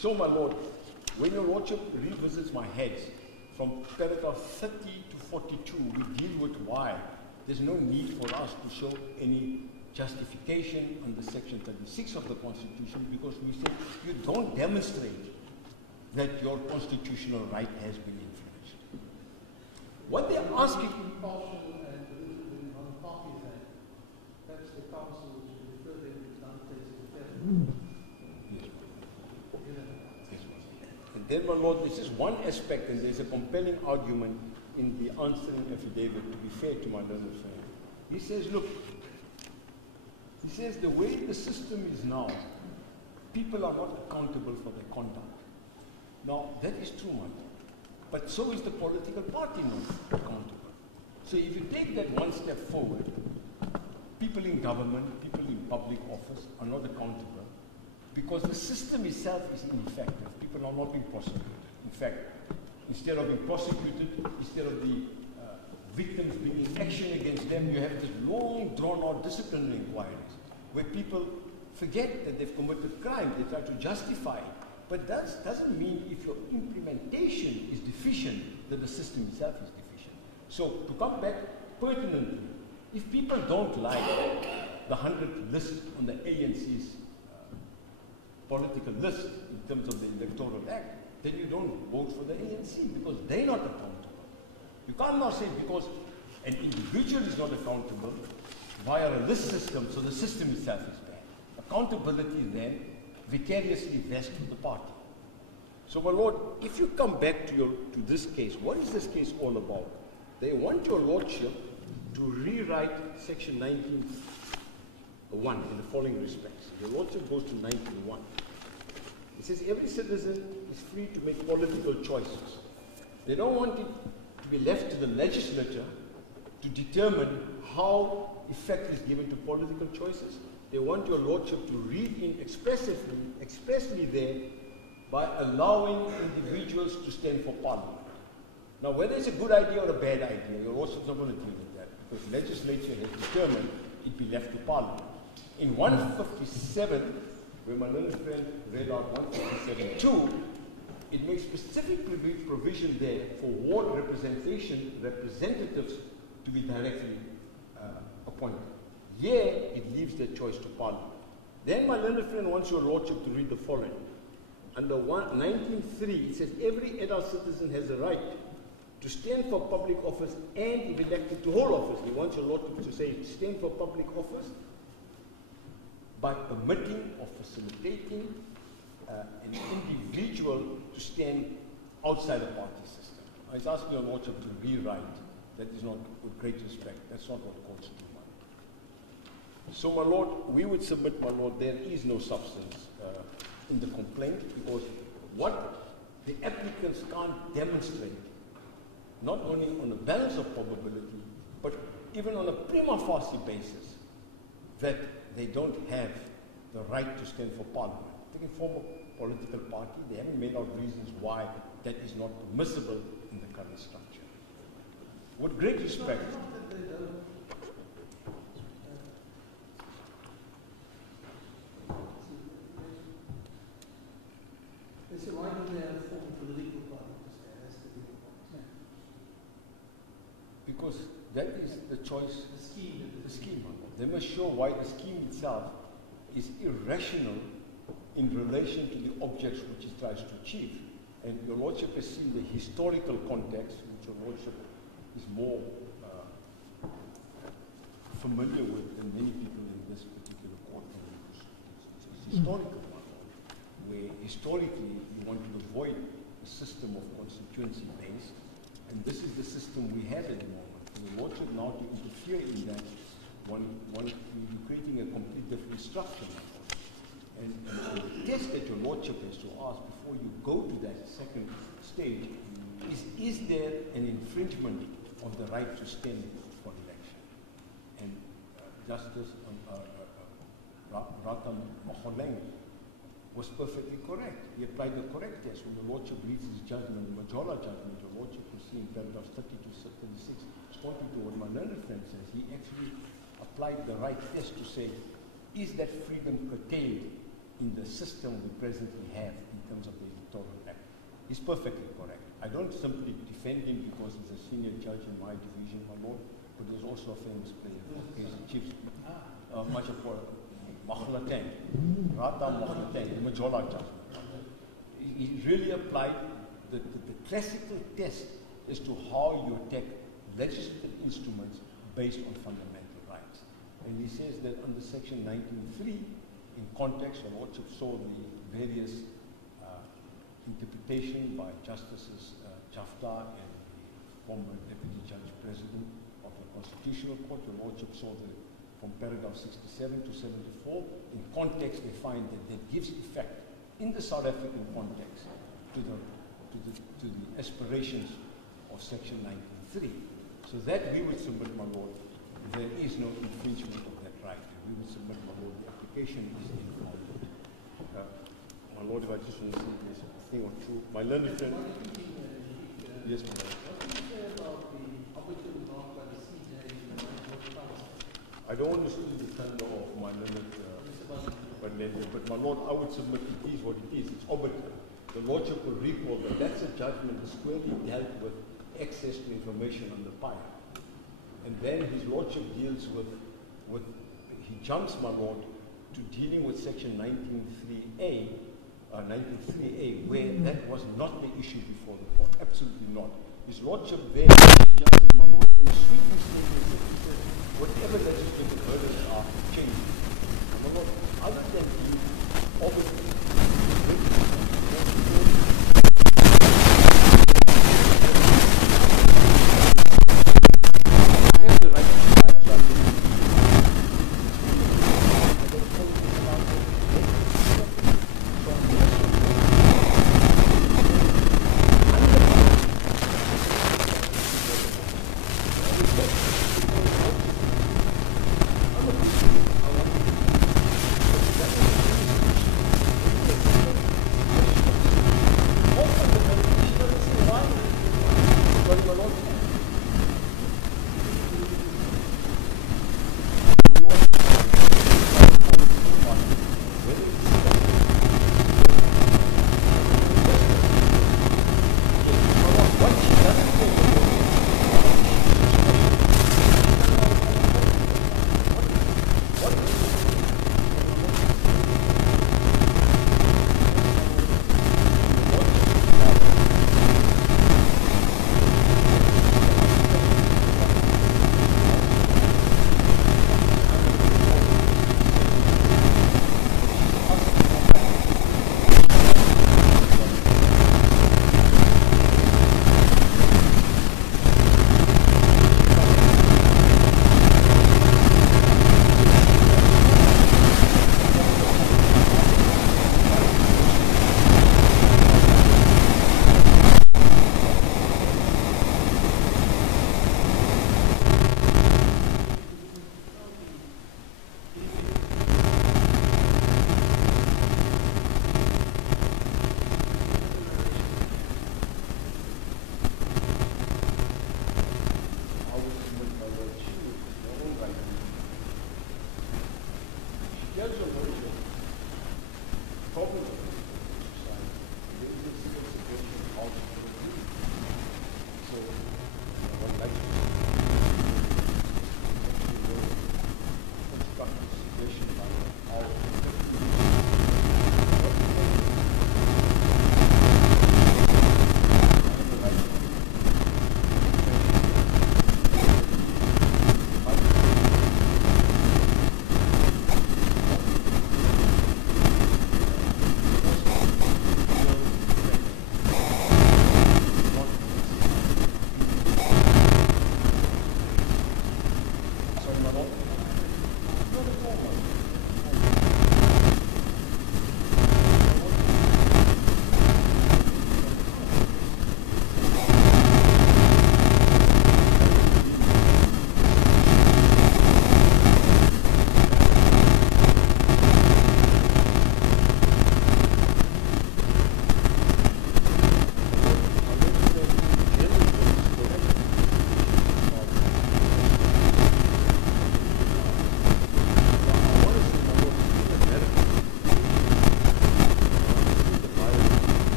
So, my Lord, when your Lordship revisits my heads, from paragraph 30 to 42, we deal with why there's no need for us to show any justification under section 36 of the Constitution, because we say you don't demonstrate that your constitutional right has been infringed. What they're asking... Impartial and on the parties act, perhaps the council should refer them to the And then, my Lord, this is one aspect, and there's a compelling argument in the answering affidavit, to be fair to my learned friend. He says, look, he says the way the system is now, people are not accountable for their conduct. Now, that is true, man. But so is the political party not accountable. So if you take that one step forward, people in government, people in public office are not accountable because the system itself is ineffective. People are not being prosecuted. In fact, instead of being prosecuted, instead of the victims being in action against them, you have this long, drawn-out disciplinary inquiries where people forget that they've committed crime. They try to justify it. But that doesn't mean if your implementation is deficient, that the system itself is deficient. So to come back pertinently, if people don't like the 100th list on the ANC's political list in terms of the Electoral Act, then you don't vote for the ANC because they're not accountable. You can't now say because an individual is not accountable via a list system, so the system itself is bad. Accountability then vicariously vests with the party. So, my Lord, if you come back to this case, what is this case all about? They want your Lordship to rewrite section 19(1) in the following respects. Your Lordship goes to 19(1). It says every citizen is free to make political choices. They don't want it to be left to the legislature to determine how effect is given to political choices. They want your Lordship to read in expressly there, by allowing individuals to stand for Parliament. Now, whether it's a good idea or a bad idea, your Lordship's not going to deal with that, because legislature has determined it be left to Parliament. In 157, where my learned friend read out 157.2, it makes specific provision there for ward representatives to be directly appointed. Here, it leaves their choice to Parliament. Then my learned friend wants your Lordship to read the following. Under 19.3, it says every adult citizen has a right to stand for public office and, if elected, to hold office. He wants your Lordship to say stand for public office by permitting or facilitating an individual to stand outside the party system. I was asking your Lordship to rewrite. That is not, with great respect, that's not what courts do. So, my Lord, we would submit, my Lord, there is no substance in the complaint, because what the applicants can't demonstrate, not only on a balance of probability, but even on a prima facie basis, that they don't have the right to stand for Parliament. They can form a political party. They haven't made out reasons why that is not permissible in the current structure. With great respect. So why don't they have a form political party to stand? That's the big point. Because that is the choice. The scheme. The scheme. They must show why the scheme itself is irrational in relation to the objects which it tries to achieve. And your Lordship has seen the historical context, which your Lordship is more familiar with than many people in this particular court. It's historical one, where historically you want to avoid a system of constituency based, and this is the system we have at the moment. And the Lordship now to interfere in that, you're creating a complete different structure. And the test that your Lordship has to ask before you go to that second stage is there an infringement of the right to stand for election? And Justice Rata Moholeng was perfectly correct. He applied the correct test. When the Lordship reads his judgment, the Majola judgment, your Lordship will see in paragraphs 30 to 36, responding to what my learned friend says, he actually applied the right test to say, is that freedom curtailed in the system we presently have in terms of the Electoral Act. He's perfectly correct. I don't simply defend him because he's a senior judge in my division, my lord, but he's also a famous player for Kaizer Chiefs. Much of Mahlatang, Rata Mahlatang, the Majola judge. He really applied the classical test as to how you attack legislative instruments based on fundamental rights. And he says that under Section 19.3, in context, your lordship saw the various interpretation by Justices Jafta and the former Deputy Judge President of the Constitutional Court. Your lordship saw from paragraph 67 to 74. In context, they find that gives effect in the South African context to the aspirations of Section 19.3. So that we would submit, my lord, there is no infringement of that right. We would submit, my lord, the application is informed. My lord, if I just want to say this thing or two. My learned friend. Yes, my lord. What do you say about the operative marked by the CJ in the I don't want to steal the thunder of my learned but my lord, I would submit it is what it is. It's obiter. The lordship will recall that that's a judgment that squarely dealt with access to information on the file. And then his lordship deals with he jumps, my lord, to dealing with Section 19.3a, where that was not the issue before the court. Absolutely not. His lordship there, Justice, my lord, in sweeping statements, whatever legislative hurdles are, change. My lord, other than the obvious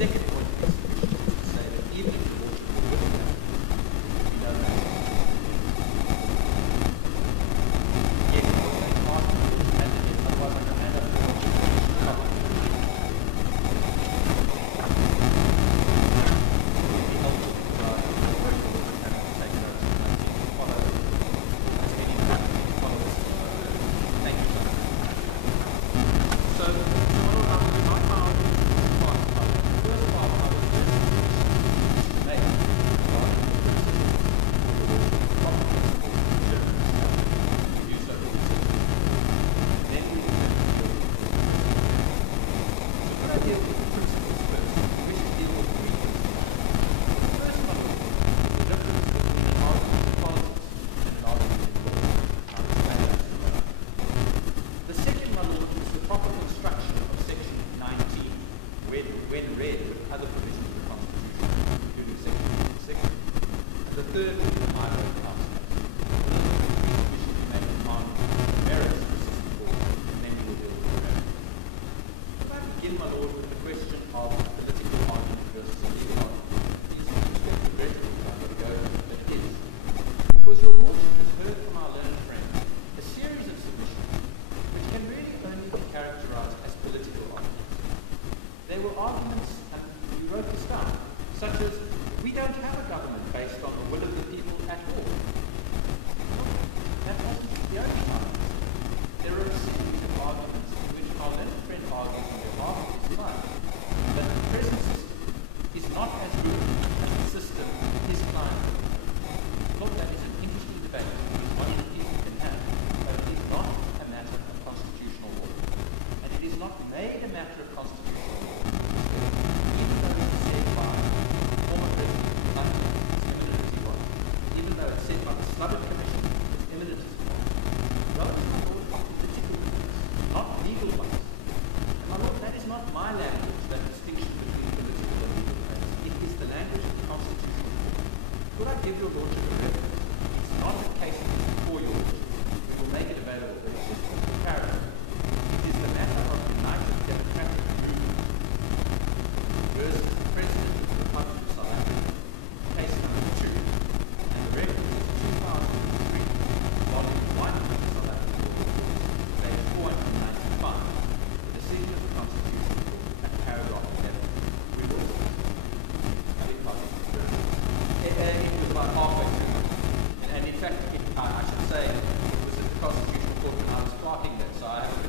second point of this submission is to say that even if the lordship were willing that, we know that. Yes, it was a part of the lordship as it is, otherwise I can hand over the lordship to the public.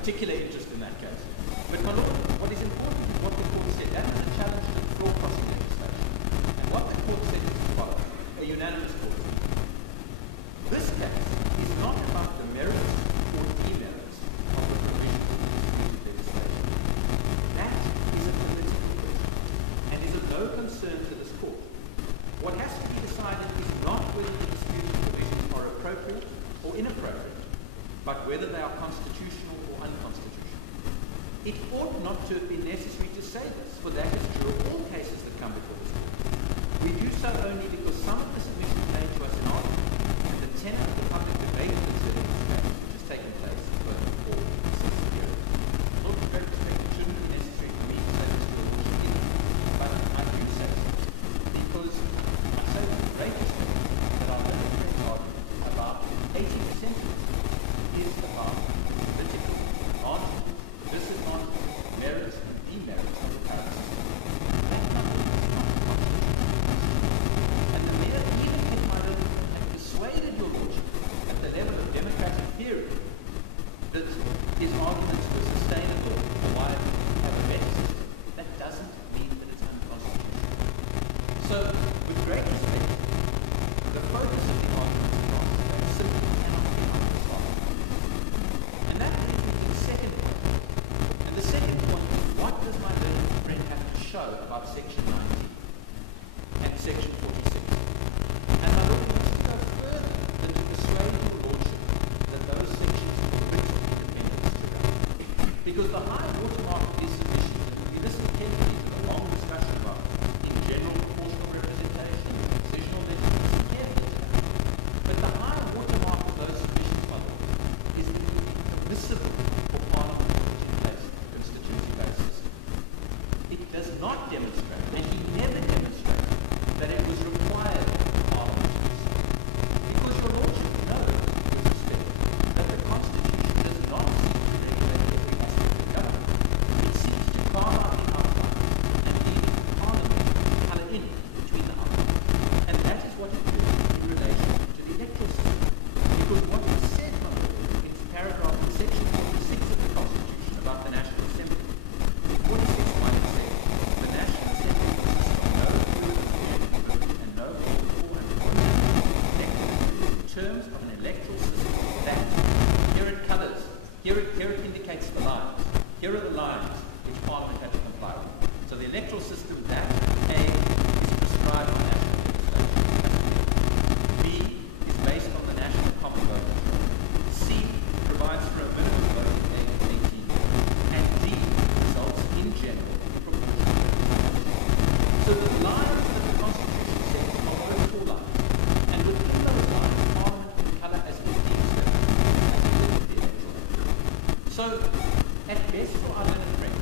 Particular interest in that case. But my lord, what is important is what the court said. That is a challenge to the floor crossing legislation. And what the court said is as follows, a unanimous court. This case is not about the merits or demerits of the provisions of disputed legislation. That is a political question and is of no concern to this court. What has to be decided is not whether the disputed provisions are appropriate or inappropriate, but whether they are constitutional or unconstitutional. It ought not to have been necessary to say this, for that is true of all cases that come before this court. We do so only because some of the submissions made to us in argument and the tenor of the public debate concerning this case, which has taken place for 4 or 6 years. Not with great respect, it shouldn't be necessary for me to say this to the lordship either, but I do say so, because I say with great respect that our learned friends argument about 80% of this is about political advantage, disadvantage, merits, and demerits of the current system. That number is not constitutional. And the mayor, even if my lord had persuaded your lordship at the level of democratic theory that his arguments were sustainable or why we have a better system, that doesn't mean that it's unconstitutional. So, with great respect, the focus of the arguments in last today simply cannot be understood. And that brings me to the second point. And the second point is, what does my learned friend have to show about Section 19 and Section 46? And my lord wants to go further than to persuade your lordship that those sections permit independence to run. Because the high watermark of this submission, and if you listen carefully to the long discussion about in general proportional representation, decisional legislation, carefully to that. But the high watermark of those submissions, my lord, is that it would be permissible for Parliament to put in place a constituency-based system. It does not demonstrate, and he never demonstrated, that it was required of Parliament to do so. Because your Lordship knows, with respect, that the Constitution does not seek to regulate every aspect of government. It seeks to carve out the outlines and leave it to Parliament to colour in between the outlines. And that is what it does in relation to the electoral system. Because what is said, my Lord, in paragraph in section 46 of the Constitution about the National Assembly, 46.1 says, the National Assembly consists of no fluid and no for and elected in terms of an electoral system that, here it colours, here it indicates the lines. Here are the lines which Parliament had to comply with. So the electoral system that, A, is prescribed by national legislation. B, is based on the national common vote. C, provides for a minimum voting age of 18. And D, results in general in proportion. So the lines that the Constitution sets are those four lines. And within those lines, Parliament can colour as it deems them as it will the electoral act. So, at best for our learned friend,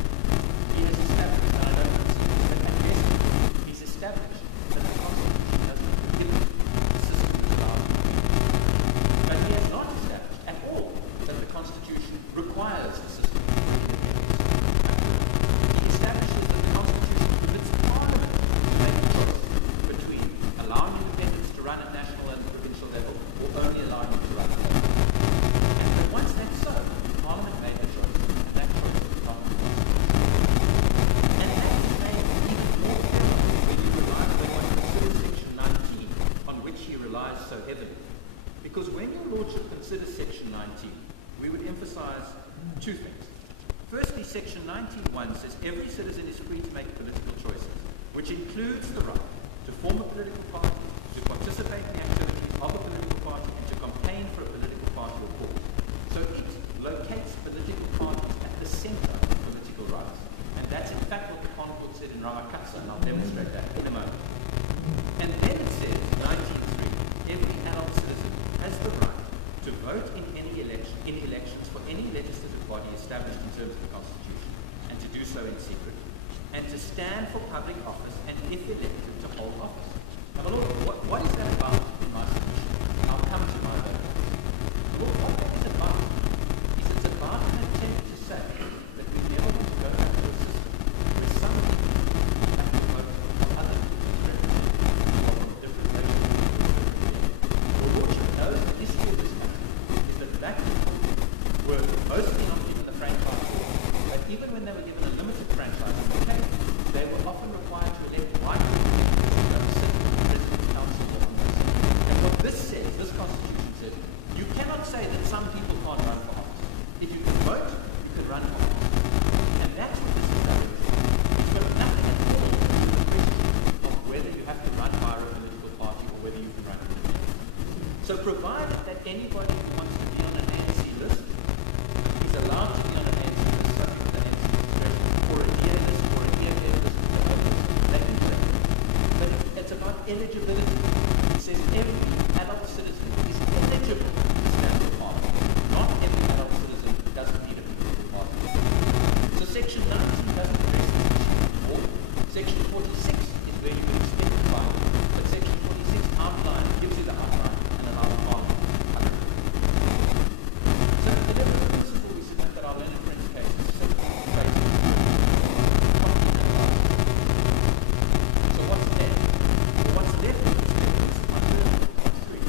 he has established, and I don't concede this, but at best he's established that the Constitution does not prohibit the system is allowed to be. But he has not established at all that the Constitution requires the system to be independent. He establishes that the Constitution permits Parliament to make a choice between allowing independents to run at national and provincial level or only allowing them to run at local. And but once that's so, Parliament made the choice, and that choice was not the Constitution. And that is made even more clear when you rely when one considers Section 19, on which he relies so heavily. Because when your Lordship considers Section 19, we would emphasise two things. Firstly, Section 19.1 says every citizen is free to make political choices, which includes the right to form a political party, to participate in the activities of a political party, and to campaign for a political party or cause. So it locates political parties at the centre of political rights. And that's in fact what the Common Court said in Ramakatsa, and I'll demonstrate that in a moment. And then it says, 19.3, every adult citizen has the right to vote in elections for any legislative body established in terms of the Constitution, and to do so in secret, and to stand for public office, and if elected, to hold office. Now, my Lord, what is that about in my submission? I'll come to my vote. Lord, what that is about is it's about an attempt to say that we never want to go back to a system where some people have to vote for other people's representatives of different nations. Your Lordship knows the history of this country is that black people were mostly not given the franchise law, but even when they were given a limited franchise in the case, they were often required to elect white people to sit in the President's Council or on this. And what this says, this Constitution says, you cannot say that some people can't run for office. If you can vote, you can run for office. And that's what this is about. It's got nothing at all to do with the question of whether you have to run via a political party or whether you can run independently. So provided that anybody who wants to be on an ANC list is allowed to be on an ANC list subject to the ANC discretion, or a DA list, or a DFA list, they can do that. But it's about eligibility. It says every adult citizen is eligible to stand for Parliament. Not every adult citizen doesn't need a political party. So Section 19 doesn't address this issue anymore. Section 46 is where you would expect to find it. But Section 46 gives you the outline and allows Parliament to cover it. So the level of principle we submit that our learned friends case is simple, straight. So what's left? Well, what's left with respect to this under point 3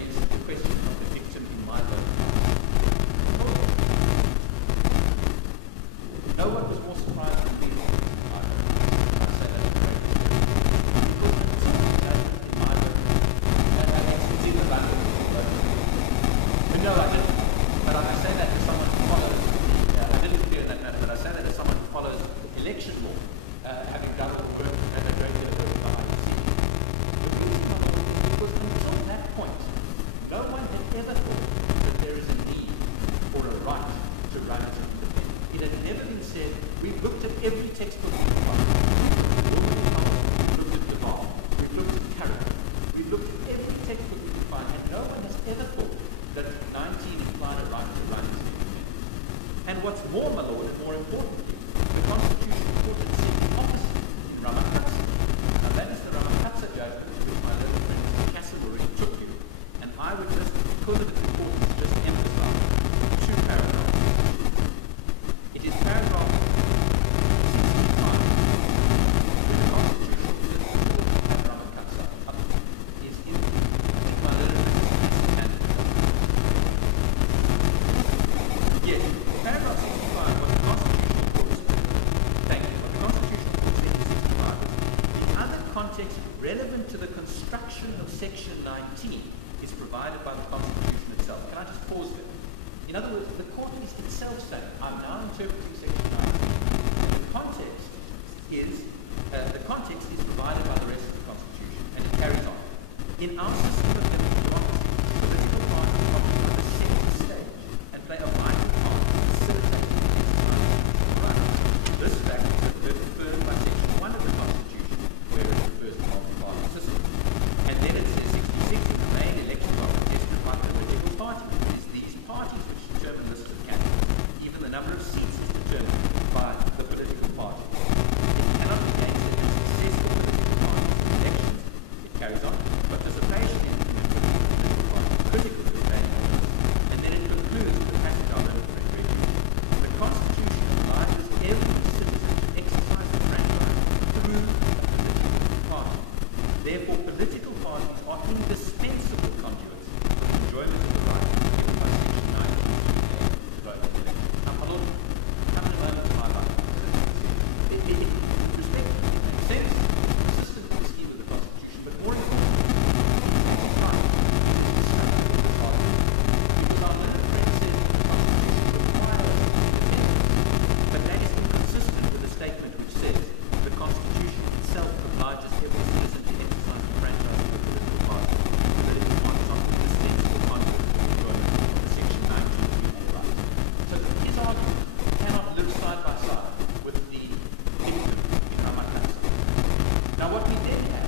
is the question of the victim in my vote. No one was more surprised than me. I say that in great respect. Because until the judgment in my vote, it's in the bundle of the vote. But no, I didn't. But I say that as someone who follows, I didn't clear that matter, but I say that as someone who follows election law, having done all the work and a great deal of work behind the scenes. The reason I know is because until that point, no one had ever thought that there is a need or a right to run as an independent. It had never been said, we've looked at every textbook we can find. We've looked at Deval, we've looked at Carrick, we've looked at every textbook we can find, and no one has ever thought that 19 implied a right to run as an independent. And what's more, my Lord, and more importantly, the Constitution Court had said the opposite. context relevant to the construction of Section 19 is provided by the Constitution itself. Can I just pause there? In other words, the court is itself saying, I'm now interpreting Section 19. The context is provided by the rest of the Constitution, and it carries on. In our system of democracy, political parties occupy the center stage and play a vital part in facilitating the exercise of political rights. This fact is affirmed by Section 1 of the Constitution, where it refers to multi-party system. And then it says 66 of the main elections are contested by political parties. It is these parties which determine lists of candidates. Even the number of seats is determined by the political parties. It cannot be gainsaid that success of political parties in elections, it carries on, participation in political parties is critical to obtaining office. And then it concludes with the passage of the The Constitution obliges every citizen to exercise the franchise through a political party. Therefore, political parties are indispensable conduits for the enjoyment of the rights given by Section 9 of the vote in election. Now, my Lord, come in a moment to highlight respectfully, it makes sense, consistent with the scheme of the Constitution, but more importantly, it's right. It's structured in the Parliament. Because our learned friend says that the Constitution requires us to be independent, but that is inconsistent with the statement which says the Constitution itself obliges every citizen to exercise the franchise of the political party, that it is one of the indispensable conduits for the enjoyment of the Section 19 human rights. So his argument cannot live side by side with the dictum in Ramakansa. Now what we then have